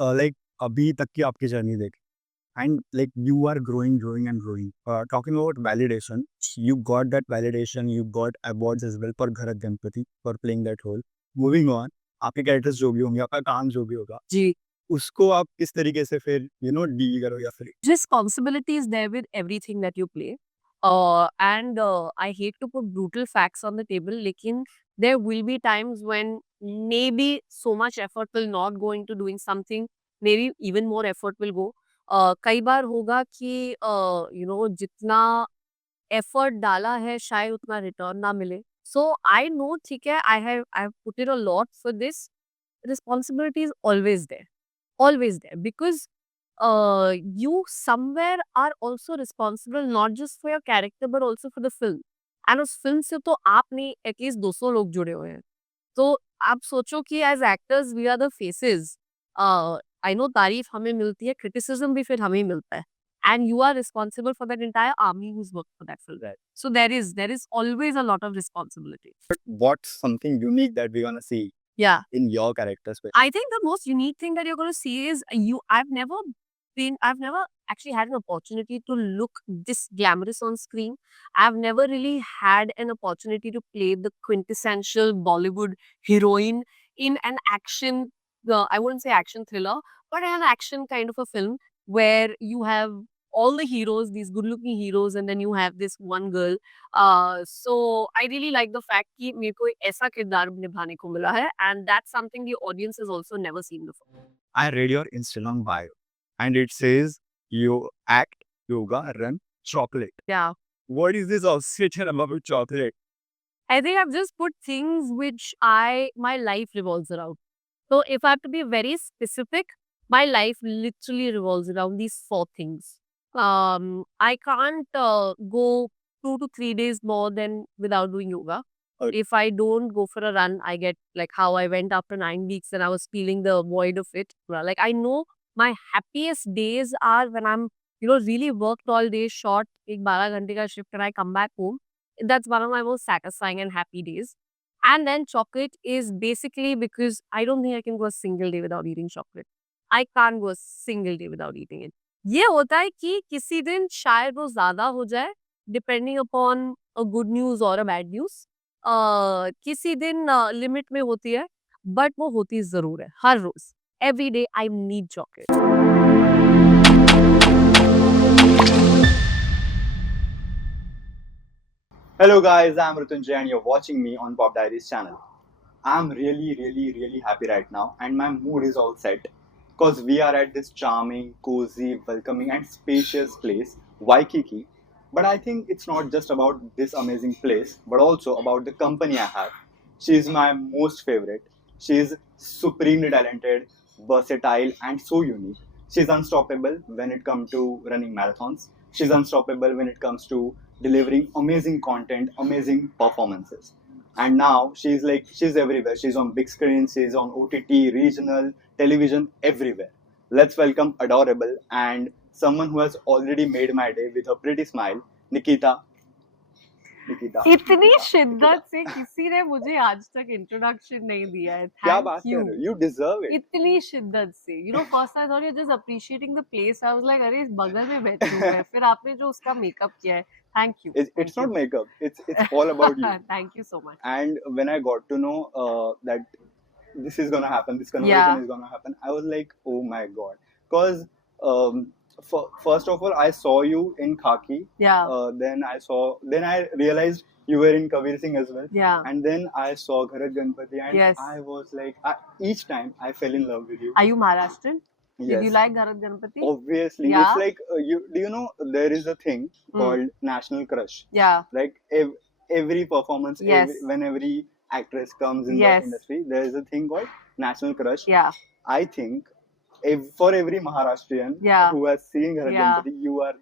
Like अभी तक की आपकी जर्नी देख and like you are growing and growing. Talking about validation, you got that validation, you got awards as well for Gharat Ganpati for playing that role. Moving on, आपके characters जो भी होंगे, आपका काम जो भी होगा, जी, उसको आप किस तरीके से फिर डील करोगे या फिर responsibility is there with everything that you play. And I hate to put brutal facts on the table, lekin there will be times when maybe so much effort will not go into doing something, maybe even more effort will go. कई बार होगा कि जितना effort डाला है शायद उतना return ना मिले. सो आई नो ठीक है, I have put in a lot for this. Responsibility is always there because you somewhere are also responsible not just for your character but also for the film. And उस film से तो आप नहीं, at least 200 लोग जुड़े हुए हैं. तो आप सोचो कि as actors we are the faces. I know तारीफ हमें मिलती है, क्रिटिसिज्म भी फिर हमें ही मिलता है. And you are responsible for that entire army whose work for that film. that? So there is always a lot of responsibility. But what's something unique that we're gonna see Yeah. in your characters? I think the most unique thing that you're going to see is I've never actually had an opportunity to look this glamorous on screen. I've never really had an opportunity to play the quintessential Bollywood heroine in an action, I wouldn't say action thriller, but in an action kind of a film where you have all the heroes, these good looking heroes, and then you have this one girl. So I really like the fact कि मेरे को एक ऐसा किरदार निभाने को मिला है, and that's something the audience has also never seen before. I read your Instagram bio, and it says you act, yoga, run, chocolate. Yeah. What is this obsession about chocolate? I think I've just put things which my life revolves around. So if I have to be very specific, my life literally revolves around these four things. I can't go 2 to 3 days more than without doing yoga. Okay. If I don't go for a run, I get like how I went after 9 weeks and I was feeling the void of it. Well, like I know my happiest days are when I'm, really worked all day, short, ek 12 घंटे का shift and I come back home. That's one of my most satisfying and happy days. And then chocolate is basically because I don't think I can go a single day without eating chocolate. I can't go a single day without eating it. ये होता है कि किसी दिन शायद वो ज़्यादा हो जाए depending upon a good news और अ बैड न्यूज़. किसी दिन लिमिट में होती है बट वो होती ज़रूर है हर रोज़. Every day I need chocolate. Hello guys, I'm Rutunjay and you're watching me on Pop Diaries channel. I'm really happy right now and my mood is all set because we are at this charming, cozy, welcoming and spacious place, Waikiki. But I think it's not just about this amazing place, but also about the company I have. She is my most favorite. She is supremely talented, versatile and so unique. She's unstoppable when it comes to running marathons. She's unstoppable when it comes to delivering amazing content, amazing performances. And now she's everywhere. She's on big screens, she's on OTT, regional, television, everywhere. Let's welcome adorable and someone who has already made my day with her pretty smile, Nikita. Nikita. इतनी Nikita, शिद्दत Nikita. से किसी ने मुझे आज तक introduction नहीं दिया है. क्या थैंक बात कर यू. रहे हो? You deserve it. इतनी शिद्दत से, first I thought you just appreciating the place. I was like अरे इस बगल में बैठी हूँ मैं. फिर आपने जो उसका मेकअप किया है, thank you. It's not makeup. It's all about you. Thank you so much. And when I got to know that this is gonna happen, this conversation Yeah. is gonna happen, I was like, oh my god, because first of all, I saw you in khaki. Yeah. Then I realized you were in Kabir Singh as well. Yeah. And then I saw Gharat Ganpati, and Yes. I was like, each time I fell in love with you. Are you Maharashtrian? Yes. Did you like Gharat Ganpati? Obviously, Yeah. it's like do you know there is a thing called national crush. Yeah. Like every performance, Yes. when every actress comes in Yes. the industry, there is a thing called national crush. Yeah. I think for every Maharashtrian Yeah. who has seen Gharat Yeah. Ganpati, you are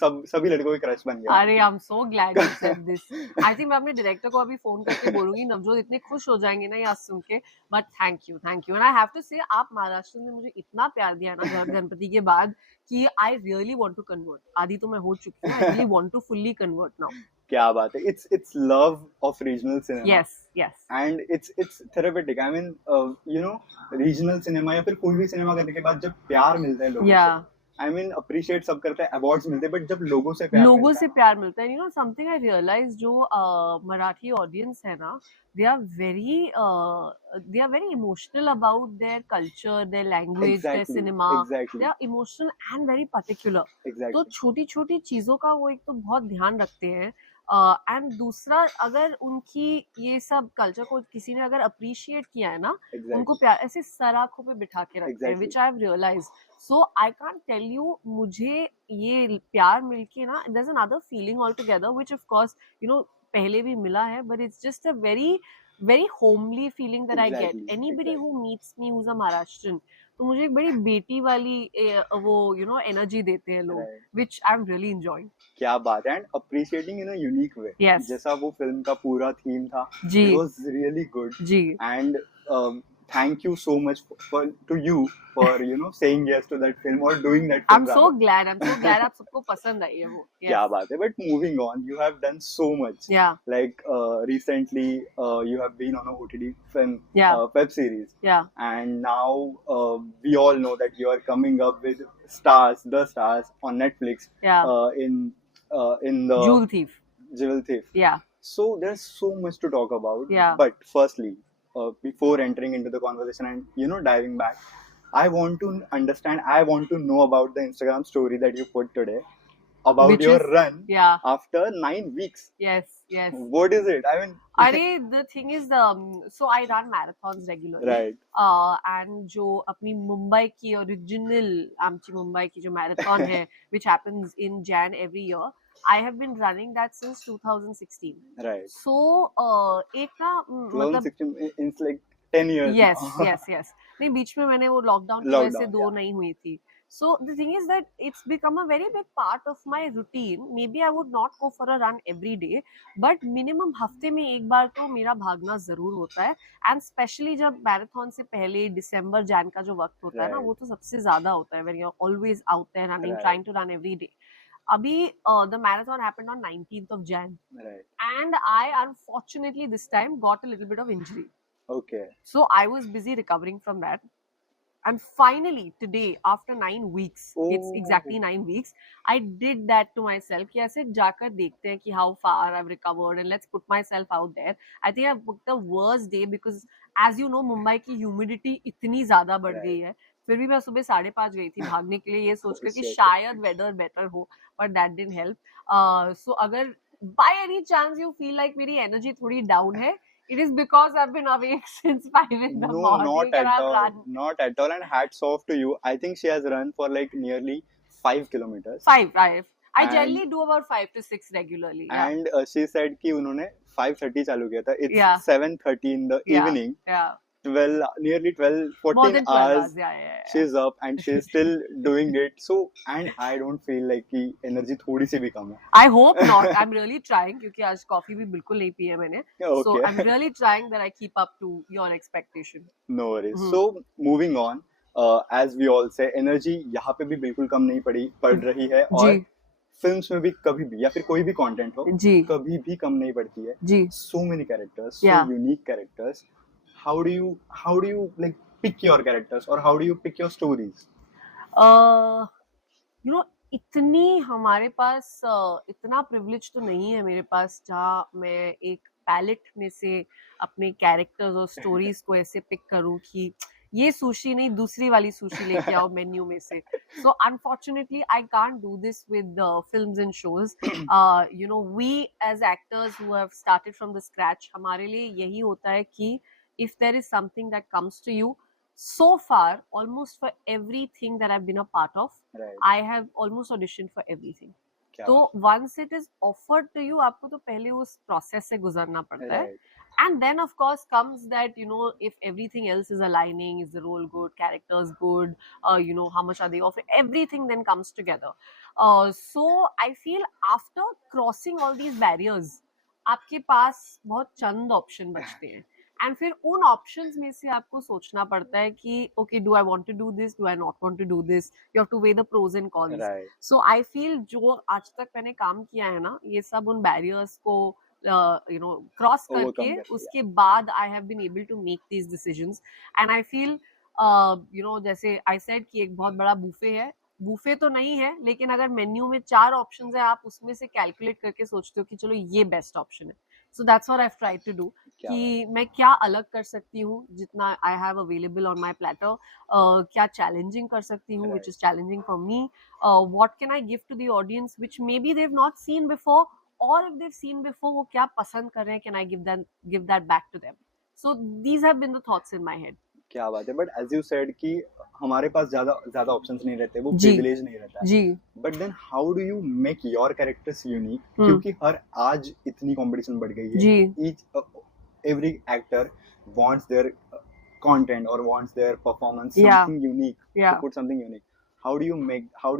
सभी लड़कों के crush बन गया. अरे I am so glad you said this. I think मैं अपने director को अभी फोन करके बोलूंगी. नवजोत इतने खुश हो जाएंगे ना ये सुन के. But thank you and I have to say आप महाराष्ट्र में मुझे इतना प्यार दिया ना घर गणपति के बाद कि I really want to convert. आदि तो मैं हो चुकी हूँ. I really want to fully convert now. क्या बात है, it's love of regional cinema. Yes, yes. And it's therapeutic. I mean, regional cinema या फिर कोई भी सिनेमा करने के बाद जब प्यार मिलता है लोगों से, Yeah. I mean, appreciate सब करते हैं, awards मिलते हैं, but जब लोगों से प्यार लोगों मिलता से है, प्यार मिलता है, समथिंग आई रियलाइज, जो मराठी ऑडियंस है ना, they are very emotional about their culture, their language, their exactly, cinema. exactly, they are emotional and very particular. तो exactly, छोटी छोटी चीजों का वो एक तो बहुत ध्यान रखते हैं, एंड दूसरा, अगर उनकी ये सब कल्चर को किसी ने अगर अप्रिशिएट किया है ना, उनको exactly, प्यार ऐसे सराखों पे बिठा के रखते हैं, exactly, which I have realize. So I can't tell you, मुझे ये प्यार मिलके ना, there's another feeling altogether, which of course पहले भी मिला है, but it's just a very very homely feeling that I get. exactly, Anybody exactly. who meets me who's a Maharashtrian, तो मुझे एक बड़ी बेटी वाली वो एनर्जी देते हैं लोग, Right. which I'm really enjoying. क्या बात है, and appreciating in a unique way. Yes. जैसा वो फिल्म का पूरा थीम था, जी. It was really good. जी. And thank you so much to you for saying yes to that film or doing that film. I'm so glad आप सबको पसंद आई है वो. Yes. क्या बात है. But moving on, you have done so much. Yeah. Like recently, you have been on a OTT film, Yeah. web series. Yeah. And now we all know that you are coming up with the stars on Netflix. Yeah. In the Jewel Thief. Jewel Thief. Yeah. So there's so much to talk about. Yeah. But firstly, before entering into the conversation and diving back, I want to understand. I want to know about the Instagram story that you put today about Which your is- run Yeah. after 9 weeks. Yes. Yes. What is it? I mean, अरे the thing is, so I run marathons regularly. right, and जो अपनी मुंबई की original आमची मुंबई की जो marathon है, which happens in Jan every year, I have been running that since 2016. right. So एक ना मतलब 2016, it's like 10 years. yes, now. yes, yes. नहीं, बीच में मैंने वो लॉकडाउन की वजह से Lockdown, 2 yeah. नहीं हुई थी. So the thing is that it's become a very big part of my routine. Maybe I would not go for a run every day, but minimum हफ्ते में एक बार तो मेरा भागना जरूर होता है. And especially जब मैराथन से पहले दिसंबर जैन का जो वक्त होता है ना, Right. वो तो सबसे ज्यादा होता है, when you're always out there running, Right. trying to run every day. अभी the marathon happened on 19th of Jan, Right. and I unfortunately this time got a little bit of injury. Okay. So I was busy recovering from that. And finally, today, after 9 weeks, it's Oh. exactly 9 weeks, I did that to myself. कि ऐसे जाकर देखते हैं कि how far I've recovered, and let's put myself out there. I think I've booked the worst day because, as you know, Mumbai की humidity इतनी ज़्यादा बढ़ Right. गई है. फिर भी मैं सुबह 5:30 गई थी भागने के लिए, ये सोचकर कि Shit. शायद weather better हो, but that didn't help. So अगर by any chance you feel like मेरी energy थोड़ी down है, it is because I've been awake since 5 in the No, morning not and at I've all. run. Not at all. And hats off to you. I think she has run for like nearly 5 kilometers. 5. I And- generally do about 5 to 6 regularly. Yeah. And she said कि उन्होंने 5:30 चालू किया था. It's Yeah. 7:30 in the Yeah. evening. Yeah. 12, nearly 12, More 14 than 12 hours. hours. Yeah. She's up and she's still doing it. So, and I don't feel like कि energy थोड़ी सी भी कम है. I hope not. I'm really trying क्योंकि आज coffee भी बिल्कुल नहीं P है मैंने. Okay. So I'm really trying that I keep up to your expectation. No worries. Mhm. So moving on, as we all say, energy यहाँ पे भी बिल्कुल कम नहीं पड़ रही है और जी. फिल्म्स में भी कभी भी या फिर कोई भी कंटेंट हो जी. कभी भी कम नहीं पड़ती है. जी. So many characters, so Yeah. unique characters. How do you like pick your characters or how do you pick your stories? इतनी हमारे पास इतना प्रिविलेज तो नहीं है मेरे पास जहाँ मैं एक पैलेट में से अपने कैरेक्टर्स और स्टोरीज को ऐसे पिक करूँ कि ये सुशी नहीं दूसरी वाली सुशी लेके आओ मेन्यू में से. So unfortunately I can't do this with films and shows. We as actors who have started from the scratch, हमारे लिए यही होता है कि if there is something that comes to you, so far almost for everything that I've been a part of, Right. I have almost auditioned for everything. क्या तो बात once it is offered to you, आपको तो पहले उस process से गुजरना है. पड़ता है. Right. And then of course comes that if everything else is aligning, is the role good, characters good, how much are they offering, everything then comes together. So I feel after crossing all these barriers, आपके पास बहुत चंद option बचते हैं. And फिर उन options में से आपको सोचना पड़ता है कि okay, do I want to do this, do I not want to do this, you have to weigh the pros and cons. Right. So I feel जो आज तक मैंने काम किया है ना, ये सब उन बैरियर्स को क्रॉस करके ओवरकम करके. उसके बाद I have been able to make these decisions. And I feel जैसे आई सेड कि एक बहुत बड़ा बूफे है. बूफे तो नहीं है, लेकिन अगर मेन्यू में 4 ऑप्शंस है, आप उसमें से कैलकुलेट करके सोचते हो कि चलो ये बेस्ट ऑप्शन है. So that's what I try to do, क्या कि मैं क्या अलग कर सकती हूँ जितना I have available on my platter, क्या चैलेंजिंग कर सकती हूँ which is challenging for me, what can I give to the audience which may be they have not seen before, और if they have seen before वो क्या पसंद कर रहे हैं, can I give that back to them. So these have been the thoughts in my head. क्या बात है. बट एज यू सेड कि हमारे पास ज्यादा ज्यादा ऑप्शंस नहीं रहते, वो जी. प्रिविलेज नहीं रहता है. जी. But then how do you make your characters unique, hmm. क्योंकि हर आज इतनी कंपटीशन बढ़ गई है. जी. Each every actor wants their content or wants their performance Yeah. something unique, to Yeah. put something unique. How do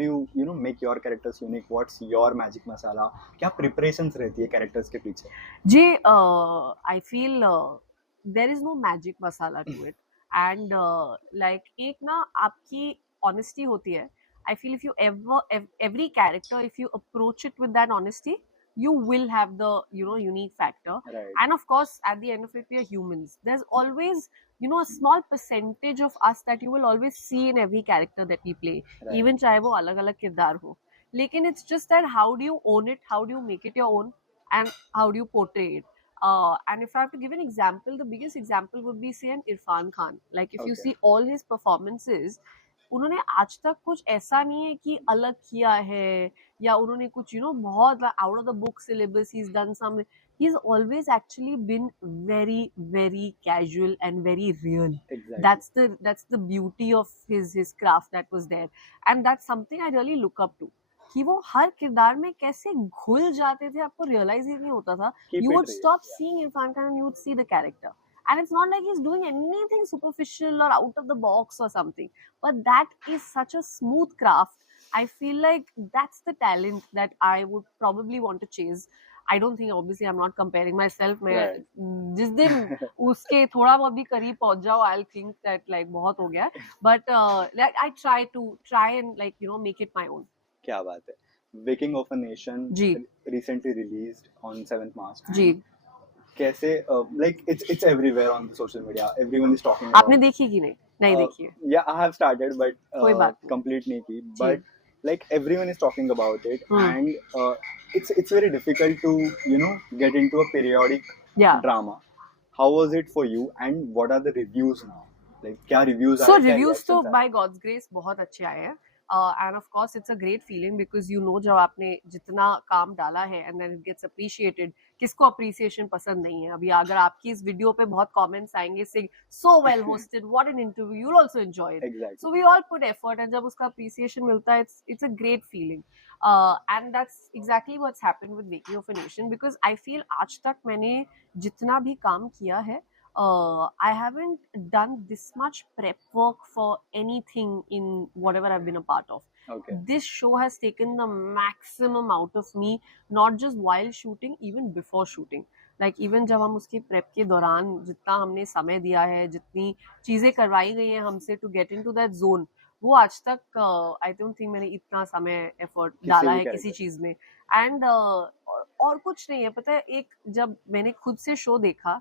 you you know make your characters unique? What's your magic masala? क्या preparations रहती है characters के पीछे? जी, I feel there is no magic masala to it. And like एक ना आपकी honesty होती है. I feel if you every character, if you approach it with that honesty, you will have the unique factor. Right. And of course, at the end of it, we are humans. There's always a small percentage of us that you will always see in every character that we play. Right. Even चाहे वो अलग अलग किरदार हो. लेकिन it's just that how do you own it, how do you make it your own, and how do you portray it. And if I have to give an example, the biggest example would be, say, an Irfan Khan. Like if you Okay. see all his performances, उन्होंने आज तक कुछ ऐसा नहीं है कि अलग किया है, या उन्होंने कुछ बहुत out of the book syllabus he's done something. He's always actually been very very casual and very real. Exactly. That's the beauty of his craft that was there, and that's something I really look up to. कि वो हर किरदार में कैसे घुल जाते थे, आपको realise ही नहीं होता था. Keep You it would real. stop Yeah. seeing Irfan Khan and you would see the character. And it's not like he's doing anything superficial or out of the box or something. But that is such a smooth craft. I feel like that's the talent that I would probably want to chase. I don't think, obviously, I'm not comparing myself. मैं Right. जिस दिन उसके थोड़ा बहुत भी करीब पहुंच जाओ, I'll think that like बहुत हो गया है. But like I try and like make it my own. क्या बात है. Waking of a Nation ji. recently released on 7th March. जी. कैसे like it's everywhere on the social media. Everyone is talking about आपने it. देखी कि नहीं? नहीं देखी है. Yeah, I have started, but कोई बात नहीं. complete नहीं की. जी. But like everyone is talking about it, Hmm. and it's very difficult to get into a periodic Yeah. drama. How was it for you, and what are the reviews now? Like क्या reviews So आए, क्या reviews तो reactions आए? by God's grace बहुत अच्छे आए हैं. And of course it's a great feeling because जब आपने जितना काम डाला है and then it gets appreciated, किसको appreciation पसंद नहीं है. अभी अगर आपकी इस वीडियो पे बहुत comments आएंगे saying so well hosted, what an interview, you'll also enjoy it. Exactly. So we all put effort, and जब उसका appreciation मिलता है, it's a great feeling. And that's exactly what's happened with Waking of a Nation, because I feel आज तक मैंने जितना भी काम किया है, I haven't done this much prep work for anything in whatever I've been a part of. Okay. This show has taken the maximum out of me, not just while shooting, even before shooting. Like even जब हम उसकी prep के दौरान जितना हमने समय दिया है, जितनी चीजें करवाई गई हैं हमसे to get into that zone, वो आज तक I don't think मैंने इतना समय effort डाला है किसी चीज में. And और कुछ नहीं है, पता है, एक जब मैंने खुद से शो देखा,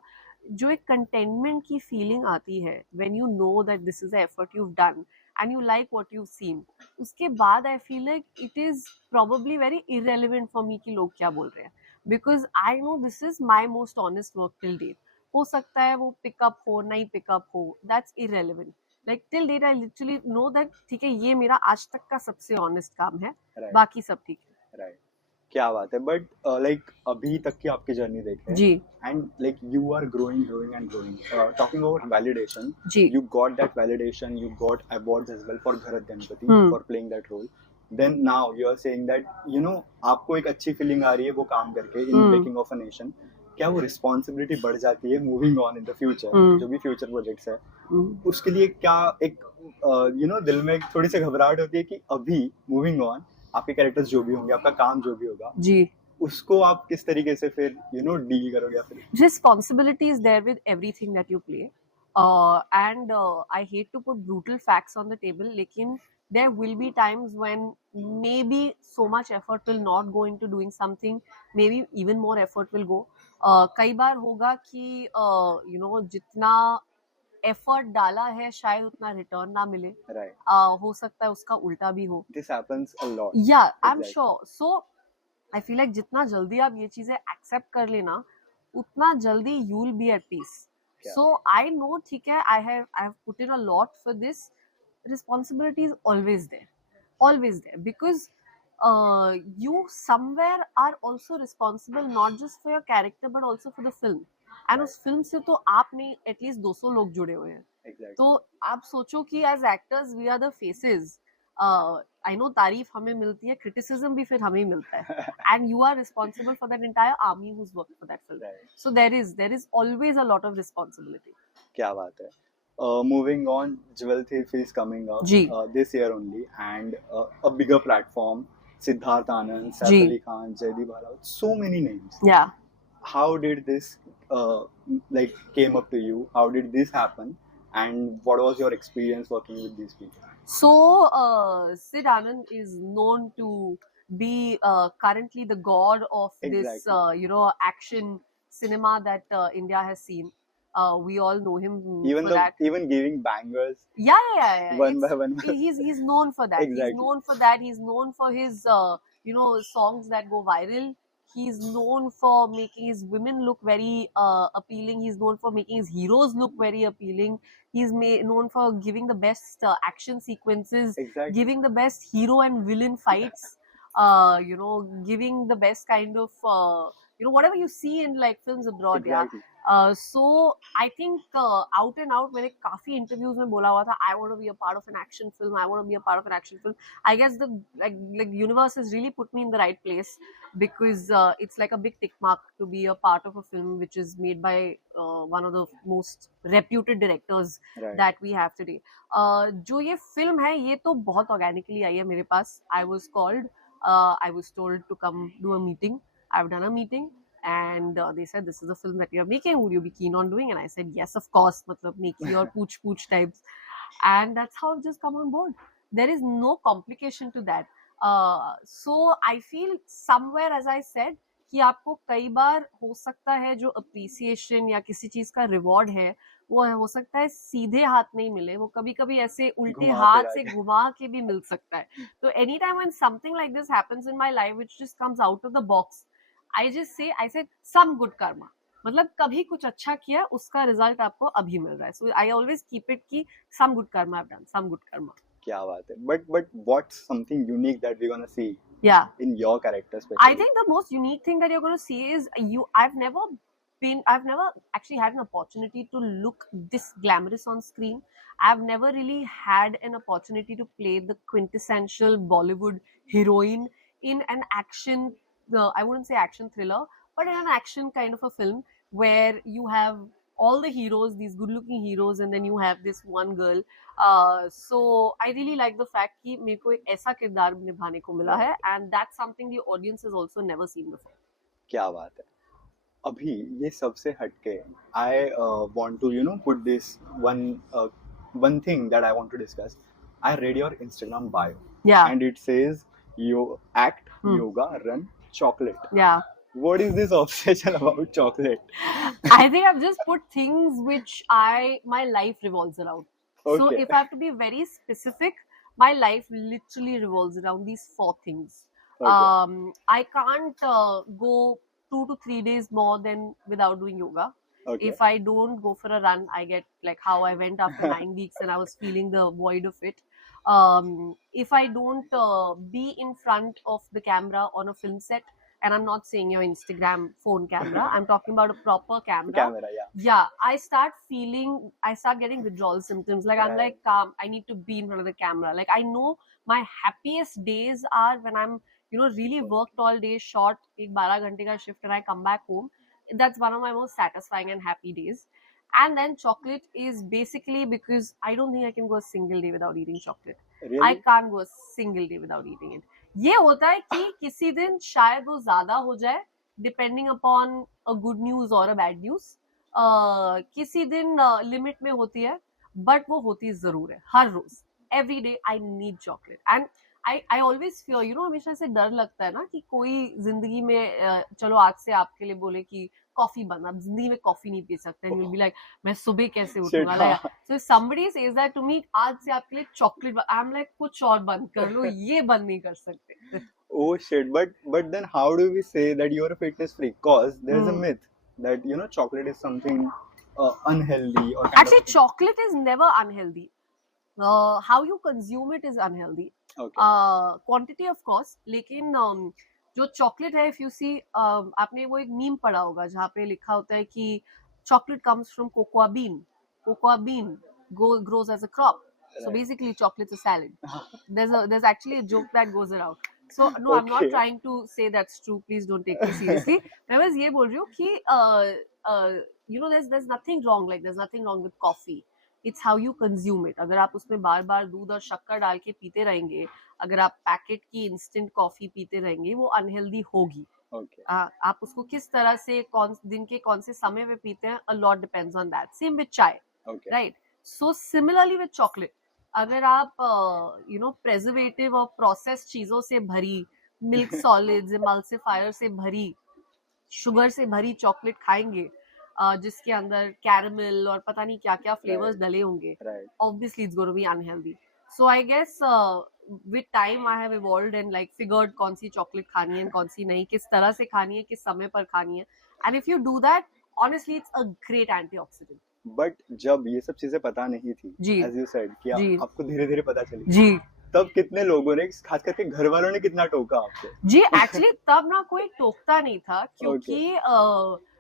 जो एक कंटेनमेंट की फीलिंग आती है when you know that this is the effort you have done and you like what you have seen, उसके बाद I feel like it is probably very irrelevant for me कि लोग क्या बोल रहे हैं, because I know this is my most honest work till date. हो सकता है वो पिकअप हो, नहीं पिकअप हो, that's irrelevant. Like till date I literally know that ठीक है, ये मेरा आज तक का सबसे ऑनेस्ट काम है. Right. बाकी सब ठीक है. Right. क्या बात है. बट लाइक अभी तक की आपकी जर्नी देखें जी. And like you are growing and growing. Talking about validation, जी. you got that validation, you got awards as well for Bharat Ganpati for playing that role. Then now you are saying that आपको एक अच्छी feeling आ रही है वो काम करके in Waking of a Nation. क्या वो रिस्पॉन्सिबिलिटी बढ़ जाती है moving on in the future, जो भी फ्यूचर प्रोजेक्ट्स है, उसके लिए क्या एक दिल में एक थोड़ी सी घबराहट होती है कि अभी मूविंग ऑन आपके कैरेक्टर्स जो भी होंगे, आपका काम जो भी होगा, जी. उसको आप किस तरीके से फिर डील करोगे या फिर? Responsibility is there with everything that you play. And I hate to put brutal facts on the table, lekin there will be times when maybe so much effort will not go into doing something, maybe even more effort will go. कई बार होगा कि जितना effort डाला है शायद उतना return ना मिले. Right. हो सकता है उसका उल्टा भी हो. This happens a lot. Yeah, I'm Exactly. sure. So I feel like जितना जल्दी आप ये चीजें एक्सेप्ट कर लेना उतना जल्दी you will be at peace. Yeah. So I know ठीक है, I have put in a lot for this. Responsibility is always there because you somewhere are also responsible not just for your character but also for the film. And उस film से तो आप नहीं at least 200 लोग जुड़े हुए हैं. Exactly. तो आप सोचो कि as actors we are the faces. I know तारीफ हमें मिलती है, क्रिटिसिज्म भी फिर हमें ही मिलता है. And you are responsible for that entire army whose work for that film. Right. So there is always a lot of responsibility. क्या बात है. Moving on, Jewel Thief is coming up ji. this year only, and a bigger platform. Siddharth Anand, Saif ji. Ali Khan, Jaideep Bharawat, so many names. या How did this came up to you? How did this happen? And what was your experience working with these people? So, Sid Anand is known to be currently the god of this, Exactly. action cinema that India has seen. We all know him Even for that. even giving bangers Yeah. one by one. He's known for that. Exactly. He's known for that. He's known for his songs that go viral. He's known for making his women look very appealing. He's known for making his heroes look very appealing. He's known for giving the best action sequences, Exactly. giving the best hero and villain fights. Giving the best kind of whatever you see in like films abroad. Exactly. So I think out and out मैंने काफी interviews में बोला हुआ था I want to be a part of an action film. I want to be a part of an action film. I guess the like universe has really put me in the right place because it's like a big tick mark to be a part of a film which is made by one of the most reputed directors Right. that we have today. जो ये film है ये तो बहुत organically आई है मेरे पास. I was called, I was told to come do a meeting. I've done a meeting. And they said, this is a film that you're making, would you be keen on doing? And I said, yes, of course, matlab neki or pooch types. And that's how I've just come on board. There is no complication to that. So I feel somewhere, as I said, कि आपको कई बार हो सकता है जो appreciation या किसी चीज का रिवॉर्ड है वो हो सकता है सीधे हाथ नहीं मिले, वो कभी कभी ऐसे उल्टे घुमा हाथ फिरा से के. घुमा के भी मिल सकता है. तो any time when something like this happens in my life which just comes out of the box, I said some good karma. मतलब कभी कुछ अच्छा किया उसका रिजल्ट आपको अभी मिल रहा है. So I always keep it कि some good karma I've done, some good karma. क्या बात है. But what's something unique that we're gonna see Yeah. in your character especially? I think the most unique thing that you're going to see is I've never actually had an opportunity to look this glamorous on screen. I've never really had an opportunity to play the quintessential Bollywood heroine in an action, I wouldn't say action thriller, but in an action kind of a film where you have all the heroes, these good looking heroes, and then you have this one girl. So I really like the fact कि मेरे को एक ऐसा किरदार निभाने को मिला है, and that's something the audience has also never seen before. क्या बात है. अभी ये सबसे हटके I want to put this one thing that I want to discuss. I read your Instagram bio. Yeah. And it says you act, yoga, run, chocolate. Yeah. What is this obsession about chocolate? I think I've just put things which my life revolves around. So Okay. if I have to be very specific, my life literally revolves around these 4 things. Okay. I can't go 2 to 3 days more than without doing yoga. Okay. If I don't go for a run, I get like how I went after 9 weeks and I was feeling the void of it. If I don't be in front of the camera on a film set, and I'm not saying your Instagram phone camera, I'm talking about a proper camera. Camera, yeah. Yeah, I start getting withdrawal symptoms. Like I'm Right. like, calm, I need to be in front of the camera. Like I know my happiest days are when I'm, really worked all day, short, एक 12 घंटे का shift and I come back home. That's one of my most satisfying and happy days. And then chocolate is basically because I don't think I can go a single day without eating chocolate. Really? I can't go a single day without eating it. ये होता है कि किसी दिन शायद वो ज्यादा हो जाए, depending upon a good news और अ बैड न्यूज। किसी दिन लिमिट में होती है, बट वो होती जरूर है हर रोज। Every day I need chocolate, and I always fear, हमेशा से डर लगता है ना कि कोई जिंदगी में चलो आज से आपके लिए बोले कि कॉफी बंद, आप जिंदगी में कॉफी नहीं पी सकते, and you will be like मैं सुबह कैसे Shit, उठूंगा, लाइक हाँ. so if somebody says that to me, आज से आपके लिए चॉकलेट, आई एम लाइक कुछ और बंद कर लो, ये बंद नहीं कर सकते। Oh shit, but then how do we say that you're a fitness freak? Cause there's a Hmm. myth that chocolate is something unhealthy or kind Actually, of thing. chocolate is never unhealthy. How you consume it is unhealthy. Okay. Quantity of course, लेकिन जो chocolate है, if you see, आपने वो एक meme पढ़ा होगा जहाँ पे लिखा होता है कि chocolate comes from cocoa bean. Cocoa bean grows as a crop. So Right. basically, chocolate's a salad. There's actually a joke that goes around. So no, I'm not Okay. trying to say that's true. Please don't take me seriously. मैं बस ये बोल रही हूँ कि there's nothing wrong. Like there's nothing wrong with coffee. It's how you consume it. अगर आप उसमें बार बार दूध और शक्कर डाल के पीते रहेंगे, अगर आप पैकेट की इंस्टेंट कॉफी पीते रहेंगे, वो अनहेल्दी होगी। Okay. आप उसको किस तरह से दिन के कौन से समय पे पीते हैं, a lot depends on that. Same with चाय, Okay. right? So similarly with chocolate, अगर आप प्रेजर्वेटिव और प्रोसेस चीजों से भरी, मिल्क सॉलिड्स, इमल्सिफायर से भरी, शुगर से भरी चॉकलेट खाएंगे, जिसके अंदर कैरमल और पता नहीं क्या क्या फ्लेवर्स Right. डले होंगे, Right. obviously it's going to be unhealthy. So I guess with time I have evolved and like figured कौन सी चॉकलेट खानी है, कौन सी नहीं, किस तरह से खानी है, किस समय पर खानी है, and if you do that, honestly it's a great antioxidant. But जब ये सब चीजें पता नहीं थी, जी एज यू सेड कि जी आपको धीरे धीरे पता चली, जी तब कितने लोगों ने, खास करके घर वालों ने कितना टोका आपको? जी एक्चुअली तब ना कोई टोकता नहीं था, क्योंकि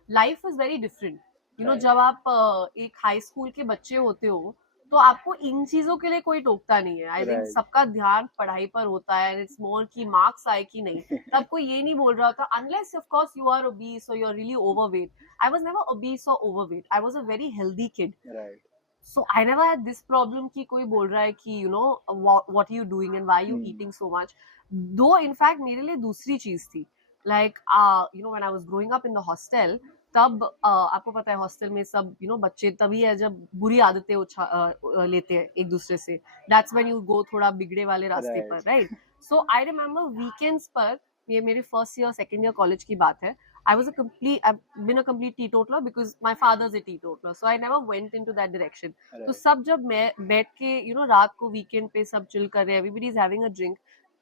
life is very different. Right. जब आप एक हाई स्कूल के बच्चे होते हो, तो आपको इन चीजों के लिए कोई टोकता नहीं है। I think Right. सबका ध्यान पढ़ाई पर होता है, एंड इट्स मोर कि मार्क्स आए कि नहीं। तब कोई ये नहीं बोल रहा होता, unless of course you are obese और you are really overweight. I was never obese और overweight, I was a very healthy kid. Right. So I never had this problem कि कोई बोल रहा है कि what are you doing and why are you eating so much. Though in fact मेरे लिए दूसरी चीज थी, like when I was growing up in the hostel, तब आपको पता है हॉस्टल में सब बच्चे तभी है जब बुरी आदतें लेते हैं एक दूसरे से। That's when you go थोड़ा बिगड़े वाले रास्ते Right. पर, right? So I remember weekends पर, ये मेरे first year second year college की बात है, I've been a complete teetotaler because my father's a teetotaler, so I never went into that direction. तो Right. सब जब मैं बैठ के रात को वीकेंड पे सब चिल कर रहे हैं, everybody is having a drink,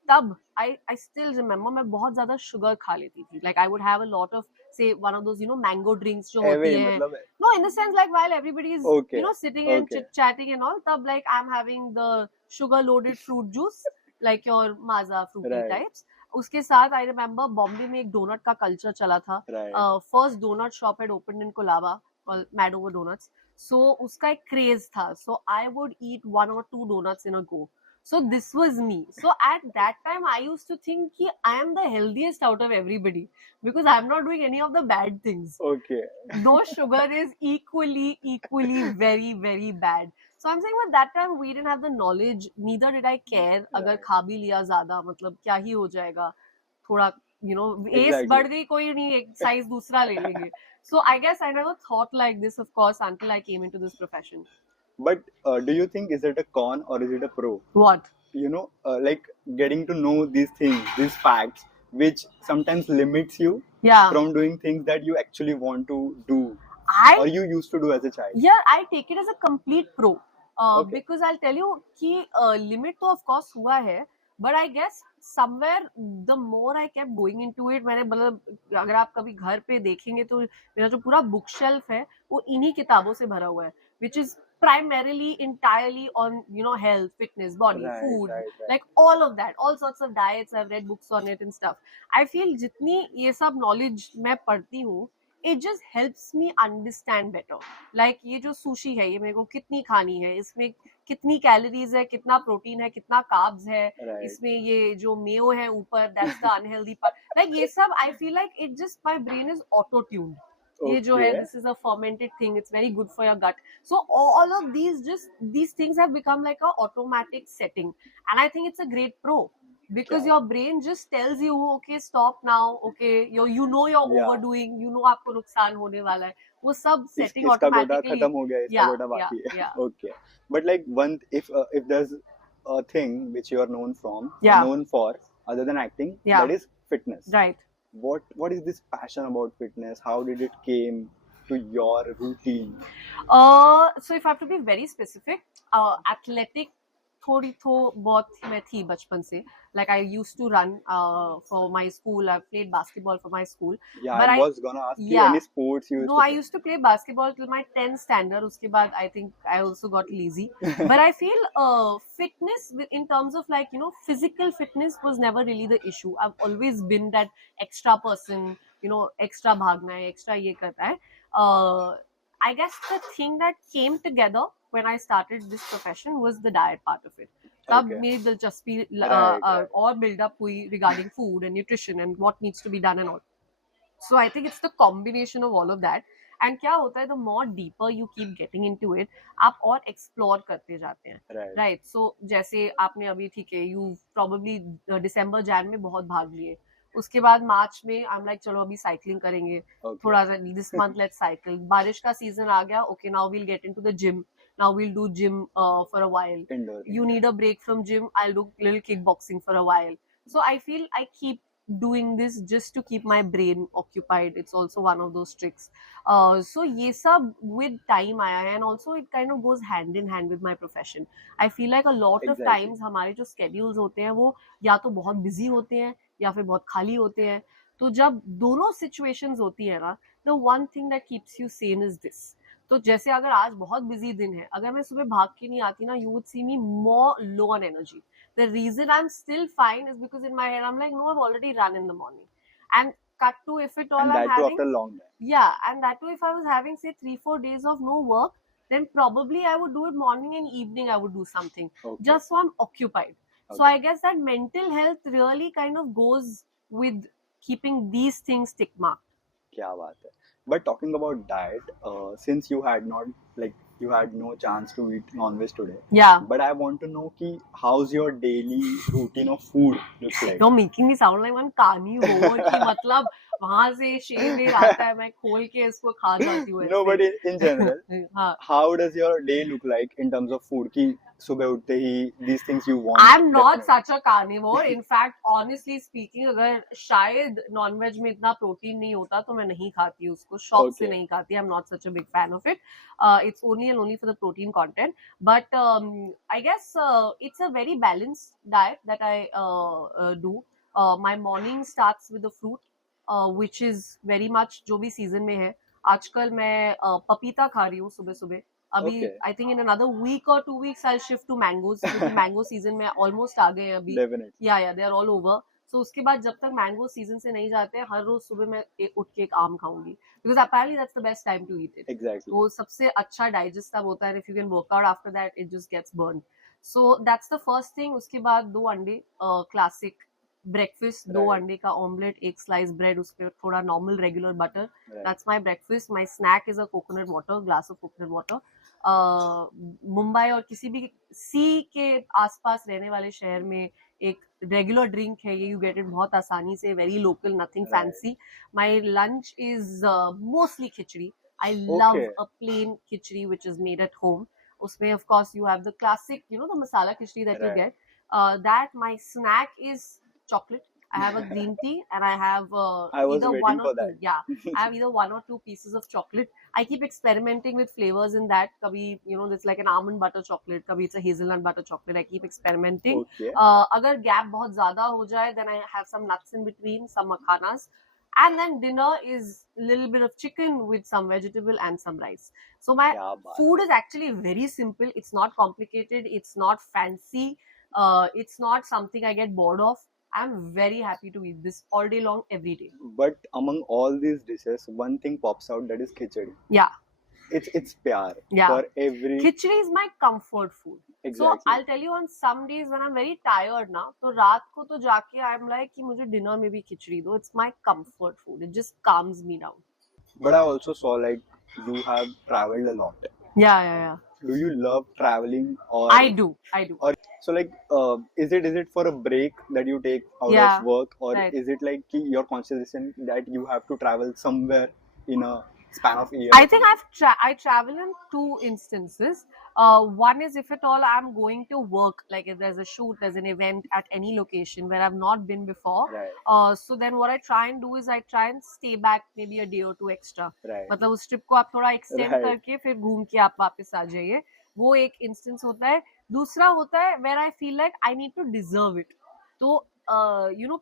तब I still remember मैं बहुत ज्यादा शुगर खा लेती थी. Like I would have a lot of, say, one of those mango drinks जो होती Away, हैं. मतलब. No, in the sense like while everybody is Okay. sitting and Okay. chit chatting and all, तब like I'm having the sugar loaded fruit juice like your Maaza fruity Right. types. उसके साथ I remember Bombay में एक donut का culture चला था। Right. First donut shop had opened in Colaba called Mad Over Donuts. So उसका एक क्रेज था, so I would eat 1 or 2 donuts in a go. So this was me. So at that time I used to think कि I am the healthiest out of everybody because I'm not doing any of the bad things. Okay. Though sugar is equally very very bad. So I'm saying at that time we didn't have the knowledge, neither did I care. अगर Right. खा भी लिया ज्यादा, मतलब क्या ही हो जाएगा, थोड़ा एज Exactly. बढ़ गई, कोई नहीं, एक साइज दूसरा ले लेंगे. So I guess I never thought like this, of course, until I came into this profession. But do you think, is it a con or is it a pro? What? Like getting to know these things, these facts, which sometimes limits you Yeah. from doing things that you actually want to do or you used to do as a child. Yeah, I take it as a complete pro. Okay. Because I'll tell you कि limit तो of course हुआ है, but I guess somewhere the more I kept going into it, मैंने मतलब अगर आप कभी घर पे देखेंगे तो मेरा जो पूरा बुक शेल्फ है वो इन्हीं किताबों से भरा हुआ है, which is primarily entirely on health, fitness, body, Right, food, right. like all of that, all sorts of diets. I've read books on it and stuff. I feel जितनी ये सब knowledge मैं पढ़ती हूँ, it just helps me understand better. Like ये जो sushi है, ये मेरे को कितनी खानी है, इसमें कितनी कैलोरीज है, कितना प्रोटीन है, कितना कार्ब्स है, Right. इसमें ये जो मेयो है ऊपर, that's the unhealthy part. Like ये सब I feel like it just, my brain is auto tuned. ये जो है, Okay. this is a fermented thing, it's very good for your gut. So all of these things have become like a automatic setting, and I think it's a great pro. because क्या your brain just tells you, okay, stop now, okay, you're you're Yeah. overdoing, आपको नुकसान होने वाला है, वो सब setting इसका Kota automatically. खत्म हो गया, इसका Yeah, कोटा yeah, बाकी है. yeah, Okay. But like one, if there's a thing which you are known from, Yeah. known for, other than acting, Yeah. that is fitness. right. What is this passion about fitness? How did it came to your routine? So if I have to be very specific, athletic थोड़ी तो बहुत मैं थी बचपन से. Like I used to run for my school. I played basketball for my school. Yeah, But I I- was gonna ask you Yeah. any sports you used No, to I play. used to play basketball till my 10th standard. उसके बाद I think I also got lazy. But I feel fitness in terms of like, physical fitness was never really the issue. I've always been that extra person, extra भागना है, extra ये करना है. I guess the thing that came together when I started this profession was the diet part of it. तब Okay. मेरी दिलचस्पी Right. और build up हुई regarding food and nutrition and what needs to be done and all. So I think it's the combination of all of that. And क्या होता है, the more deeper you keep getting into it, आप और explore करते जाते हैं. Right. Right. So जैसे आपने अभी ठीक है, you probably December Jan में बहुत भाग लिए. उसके बाद मार्च में I'm like चलो अभी cycling करेंगे. Okay. थोड़ा सा this month let's cycle. बारिश का season आ गया. Okay, now we'll get into the gym. Now we'll do gym for a while. Indoor. You need a break from gym. I'll do little kickboxing for a while. So I feel I keep doing this just to keep my brain occupied. It's also one of those tricks. So ये सब with time आया है, and also it kind of goes hand in hand with my profession. I feel like a lot of Exactly. times हमारे जो schedules होते हैं वो या तो बहुत busy होते हैं या फिर बहुत खाली होते हैं. तो जब दोनों situations होती है ना, the one thing that keeps you sane is this. तो जैसे अगर आज बहुत बिजी दिन है, अगर मैं सुबह भाग के नहीं आती ना, you would see me more low on energy. The reason I'm still fine is because in my head I'm like, no, I've already run in the morning. And cut to if it all And I'm that too having, after a long time. yeah, and that too if I was having say 3-4 days of no work, then probably I would do it morning and evening. I would do something Okay. just so I'm occupied. So Okay. I guess that mental health really kind of goes with keeping these things tick marked. क्या बात है. But talking about diet, since you had not you had no chance to eat non-veg today. Yeah. But I want to know कि how's your daily routine of food looks like? You're making me sound like one carnivore कि मतलब वहां से शेरडेर आता है, मैं खोल के इसको खा जाती हूँ. No, but in general, हाँ. how does your day look like in terms of food? कि सुबह उठते ही these things you want. I'm not definitely. such a carnivore. In fact, honestly speaking, अगर शायद non-veg में इतना प्रोटीन नहीं होता तो मैं नहीं खाती उसको, शौक से Okay. नहीं खाती. I'm not such a big fan of it. It's only and only for the protein content. But I guess it's a very balanced diet that I do. My morning starts with the fruit, which is very much जो भी season में है. आजकल मैं पपीता खा रही हूँ सुबह सुबह. अभी Okay. I think in another week or 2 weeks I'll shift to mangoes, क्योंकि mango season में almost आ गए हैं अभी. Definitely. Yeah, they are all over. So उसके बाद जब तक mango season से नहीं जाते, हर रोज सुबह मैं उठ के एक आम खाऊंगी, because apparently that's the best time to eat it. Exactly. वो सबसे अच्छा digest तब होता है. If you can work out after that, it just gets burned. So that's the first thing. उसके बाद 2 अंडे, classic breakfast, 2 Right. अंडे का omelette, एक slice bread, उस पे थोड़ा normal regular butter. Right. That's my breakfast. My snack is a coconut water, glass of coconut water. Mumbai और किसी भी सी के आसपास रहने वाले शहर में एक रेगुलर ड्रिंक है ये, यू गेट इट बहुत आसानी से, very local, nothing Right. Fancy. My lunch is mostly khichdi. I love Okay. A plain khichdi which is made at home. उसमें of course you have the classic, the masala khichdi that you Right. get. That my snack is chocolate. I have a green tea and I have I was either waiting one or for two. that. Yeah, I have either 1 or 2 pieces of chocolate. I keep experimenting with flavors in that. Kabhi, it's like an almond butter chocolate. Kabhi it's a hazelnut butter chocolate. I keep experimenting. Okay. अगर gap बहुत ज़्यादा हो जाए, then I have some nuts in between, some makhanas. And then dinner is a little bit of chicken with some vegetable and some rice. So my क्या बात. food is actually very simple. It's not complicated. It's not fancy. It's not something I get bored of. I'm very happy to eat this all day long, every day. But among all these dishes, one thing pops out, that is khichdi. Yeah. It's pyar Yeah. for every. Khichdi is my comfort food. Exactly. So I'll tell you, on some days when I'm very tired ना, तो रात को तो जाके I'm like कि मुझे dinner में भी खिचड़ी दो. It's my comfort food. It just calms me down. But I also saw like you have traveled a lot. Yeah. Do you love traveling or? I do. Or So like, is it for a break that you take out Yeah, of work, or right. is it like your conscious decision that you have to travel somewhere in a span of a year I or think something? I travel in two instances. One is if at all I'm going to work, like if there's a shoot, there's an event at any location where I've not been before. Right, So then what I try and do is I try and stay back maybe a day or two extra. right, मतलब उस trip को आप थोड़ा extend right, करके फिर घूम के आप वापस आ जाइए. वो एक इंस्टेंस होता है. दूसरा होता है where I feel like I need to deserve it. तो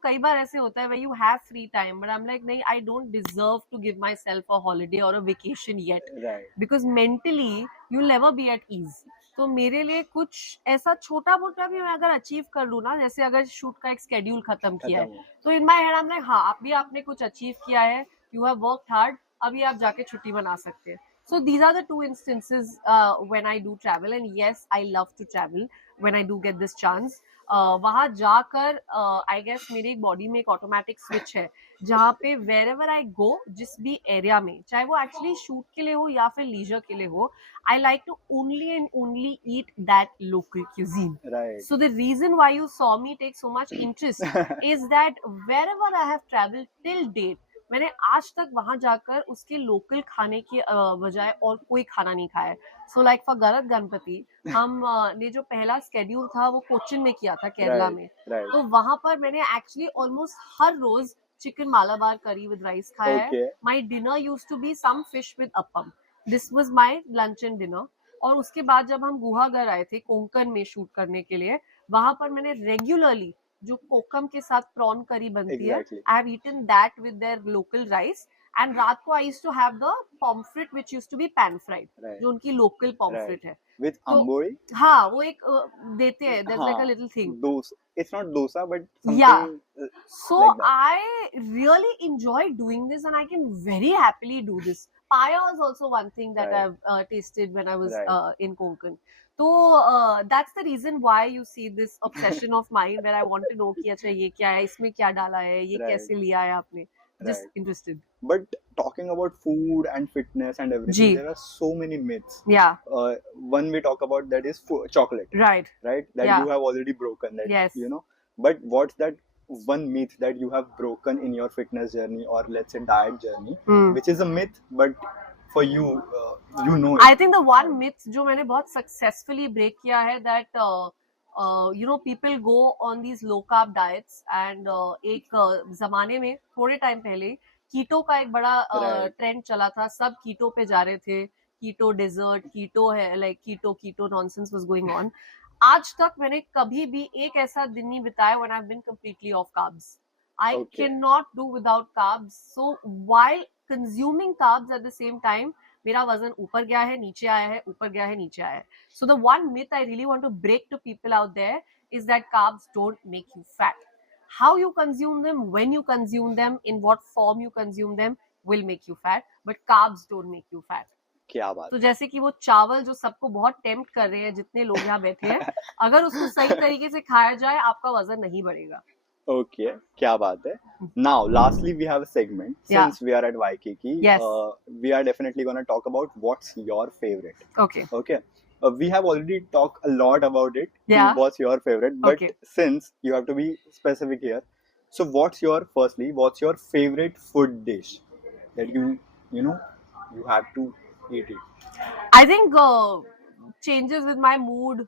कई बार ऐसे होता है where you have free time, but I'm like नहीं, I don't deserve to give myself a holiday or a vacation yet, right. because mentally you'll never be at ease. तो मेरे लिए कुछ ऐसा छोटा मोटा भी मैं अगर अचीव कर लूँ ना, जैसे अगर शूट का एक स्केड्यूल खत्म किया है, खत्म हो. तो in my head I am like हाँ, अभी आपने कुछ अचीव किया है, यू हैव वर्कड हार्ड, अभी आप जाके छुट्टी मना सकते हैं. So these are the two instances when I do travel, and yes, I love to travel when I do get this chance. वहां जाकर आई गेस मेरी बॉडी में एक ऑटोमेटिक स्विच है जहाँ पे वेर एवर आई गो, जिस भी एरिया में, चाहे वो एक्चुअली शूट के लिए हो या फिर लीजर के लिए हो, I like to only and only eat that local cuisine. Right. So the reason why you saw me take so much interest is that wherever I have traveled till date, मैंने आज तक वहां जाकर उसके local खाने के बजाय और कोई खाना नहीं खाया है. सो लाइक फॉर गरत गणपति, हम ने जो पहला स्केड्यूल था वो कोचिन में किया था, केरला Right, में. right. तो वहां पर मैंने एक्चुअली ऑलमोस्ट हर रोज chicken Malabar curry with rice खाया है. Okay. My dinner use to be some fish with appam. This was my lunch and dinner. और उसके बाद जब हम गुहागर आए थे कोंकण में शूट करने के लिए, वहां पर मैंने रेगुलरली जो कोकम के साथ प्रॉन करी बनती है, Exactly. I have eaten that with their local rice. And रात को I used to have the pomfret which used to be pan fried, Right. जो उनकी लोकल Right. पॉम्फ्रेट है. With तो ambori. हाँ, वो एक देते हैं, there's like a हाँ, little thing. dosa. It's not dosa, but something Yeah. So like that. I really enjoy doing this, and I can very happily do this. Paya was also one thing that Right. I've tasted when I was Right. in Konkan. So that's the reason why you see this obsession of mine, where I want to know कि अच्छा ये क्या है, इसमें क्या डाला है, ये Right. कैसे लिया है आपने. Just Right. interested. But talking about food and fitness and everything, ji. there are so many myths. Yeah. One we talk about that is chocolate, Right. right? That Yeah. you have already broken. That, Yes. But what's that one myth that you have broken in your fitness journey, or let's say diet journey, which is a myth, but for you, it. I think the one myth जो मैंने बहुत successfully break किया है, that people go on these low carb diets, and एक जमाने में थोड़े time पहले कीटो का एक बड़ा Right. ट्रेंड चला था, सब कीटो पे जा रहे थे, कीटो डेजर्ट, कीटो है, like keto nonsense was going on. आज तक मैंने कभी भी एक ऐसा दिन नहीं बिताया when I've been completely off carbs. I Okay. cannot do without carbs. So while consuming carbs at the same time, मेरा वजन ऊपर गया है, नीचे आया है, ऊपर गया है, नीचे आया है. So the one myth I really want to break to people out there is that carbs don't make you fat. How you consume them, when you consume them, in what form you consume them will make you fat, but carbs don't make you fat. क्या बात. तो जैसे कि वो चावल जो सबको बहुत टेम्प्ट कर रहे हैं, जितने लोग यहाँ बैठे हैं, अगर उसको सही तरीके से खाया जाए, आपका वजन नहीं बढ़ेगा. Okay, क्या बात है. Now, lastly, we have a segment. Yeah. Since we are at Waikiki, Yes. we are definitely gonna talk about what's your favorite. Okay. Okay. We have already talked a lot about it. Yeah. What's your favorite? But Okay. since you have to be specific here, so what's your favorite food dish that you have to eat it? I think changes with my mood,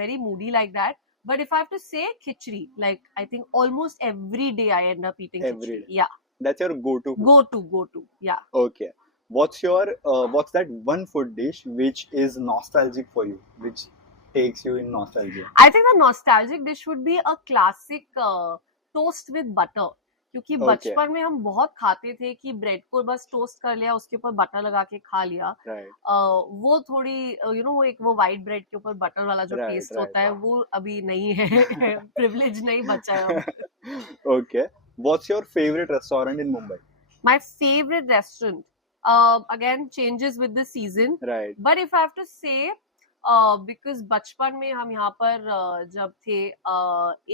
very moody like that. But if I have to say khichdi, like I think almost every day I end up eating Every khichdi. day. Yeah. That's your go-to food. Go to. Yeah. Okay. What's that one food dish which is nostalgic for you, which takes you in nostalgia? I think the nostalgic dish would be a classic toast with butter. क्योंकि Okay. बचपन में हम बहुत खाते थे कि bread को बस टोस्ट कर लिया, उसके ऊपर बटर लगा के खा लिया. Right. वो थोड़ी वो व्हाइट ब्रेड के ऊपर बटर वाला जो Right, टेस्ट right. होता है, वो अभी नहीं है. प्रिविलेज नहीं बचा है अब. Okay. What's your favorite restaurant in Mumbai? My favorite restaurant, again changes with the season, Right. but if I have to say, because बचपन में हम यहाँ पर जब थे,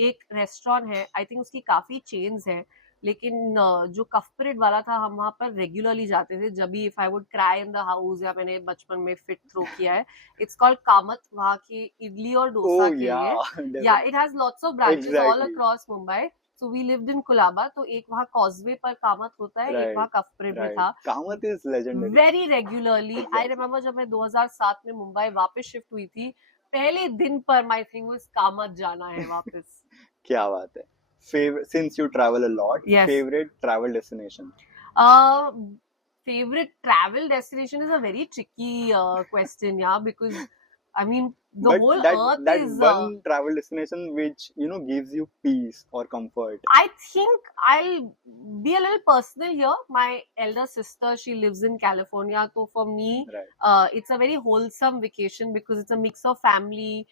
एक रेस्टोरेंट है, आई थिंक उसकी काफी चेन्स है, लेकिन जो कफ परेड वाला था हम वहाँ पर रेगुलरली जाते थे जब भी if I would cry in the house या मैंने बचपन में फिट थ्रो किया है. इट्स कॉल्ड कामत, वहाँ की इडली और डोसा Oh के लिए. yeah, या definitely. It has lots of branches all Exactly. Across Mumbai. So we lived in Colaba, तो एक वहाँ कॉजवे पर कामत होता है, एक वहाँ Right, कफ परेड में right. था. Kamath is legendary. Very regularly. I Exactly. Remember जब मैं 2007 में मुंबई वापस शिफ्ट हुई थी, पहले दिन पर माय थिंग वाज कामत जाना है वापस. क्या बात है. Favorite, since you travel a lot, Yes. favorite travel destination? Favorite travel destination is a very tricky question, yeah, because I mean the But whole that earth that is. one travel destination which gives you peace or comfort. I think I'll be a little personal here. My elder sister, she lives in California, so for me, Right. it's a very wholesome vacation because it's a mix of family.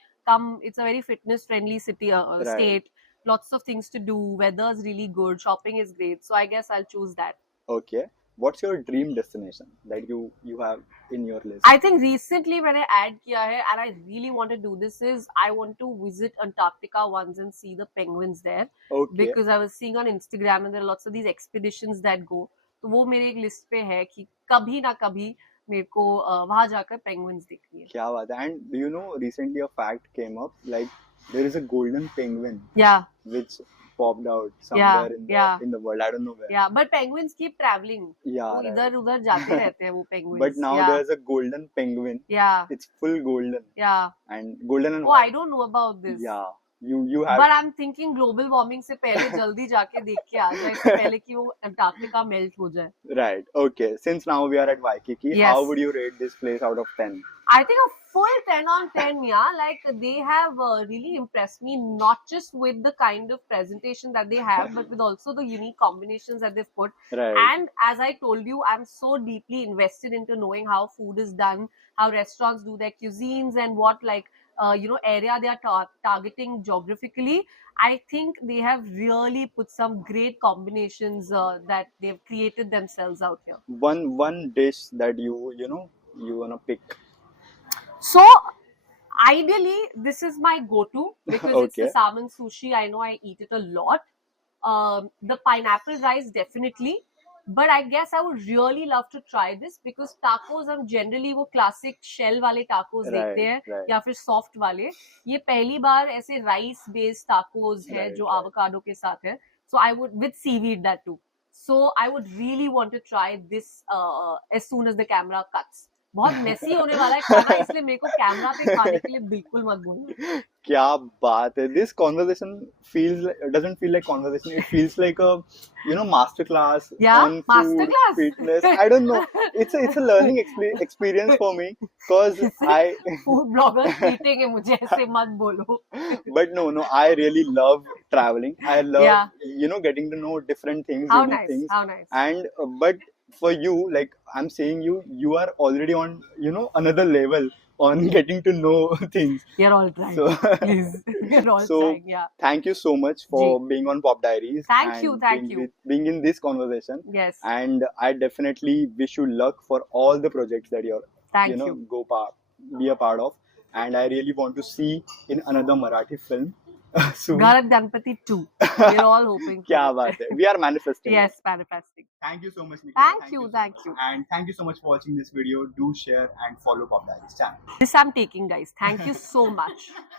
It's a very fitness friendly city, Right. state. Lots of things to do. Weather's really good. Shopping is great. So I guess I'll choose that. Okay. What's your dream destination that you have in your list? I think recently मैंने add किया है and I really want to do this is I want to visit Antarctica once and see the penguins there. Okay. Because I was seeing on Instagram and there are lots of these expeditions that go. तो वो मेरे एक list पे है कि कभी ना कभी मेरे को वहां जाकर penguins देखनी है. क्या बात है. And do you know recently a fact came up like there is a golden penguin Yeah, which popped out somewhere in the yeah. in the world. I don't know where. yeah. But penguins keep traveling. Yeah, वो right. इधर उधर जाते रहते हैं वो penguins. But now yeah. there's a golden penguin. Yeah, It's full golden yeah. and golden and Oh, I white. don't know about this. Yeah, you have. But I'm thinking global warming से पहले जल्दी जाके देख के आ जाए इससे पहले कि वो अंटार्कटिका मेल्ट हो जाए. Right. Okay. Since now we are at Waikiki, Yes. how would you rate this place out of 10? I think a full 10 on 10, yeah. Like they have really impressed me, not just with the kind of presentation that they have, but with also the unique combinations that they've put. Right. And as I told you, I'm so deeply invested into knowing how food is done, how restaurants do their cuisines, and what area they are targeting geographically. I think they have really put some great combinations that they've created themselves out here. One dish that you wanna pick. So ideally, this is my go-to because it's the Okay. salmon sushi. I know I eat it a lot. The pineapple rice definitely, but I guess I would really love to try this because tacos हम generally वो classic shell वाले tacos Right, देखते हैं right. या फिर soft वाले. ये पहली बार ऐसे rice based tacos है Right, जो right. avocado के साथ है. So I would with seaweed that too. So I would really want to try this as soon as the camera cuts. बहुत मेसी होने वाला है खाना इसलिए मेरे को कैमरा पे खाने के लिए बिल्कुल मत बोलना. क्या बात है. This conversation doesn't feel like conversation. It feels like a master class Yeah, on master food, class. fitness. I don't know. It's a learning experience for me because I. Food blogger पीटेंगे मुझे ऐसे मत बोलो. But no, I really love traveling. I love Yeah. getting to know different things, How unique nice, things. how nice. And but for you, like I'm saying, you are already on another level on getting to know things. You're all trying. So Please. You're all so trying, yeah. thank you so much for being on Pop Diaries. Thank and you, thank you. being in this conversation. Yes. And I definitely wish you luck for all the projects that you're Thank you. be a part of. And I really want to see in another Marathi film soon. Garak Ganpati 2. We're all hoping for क्या it. बात है. We are manifesting. Yes, manifesting. Thank you so much, Nikita. Thank you, thank you. And thank you so much for watching this video. Do share and follow Pop Diaries channel. This I'm taking, guys. Thank you so much.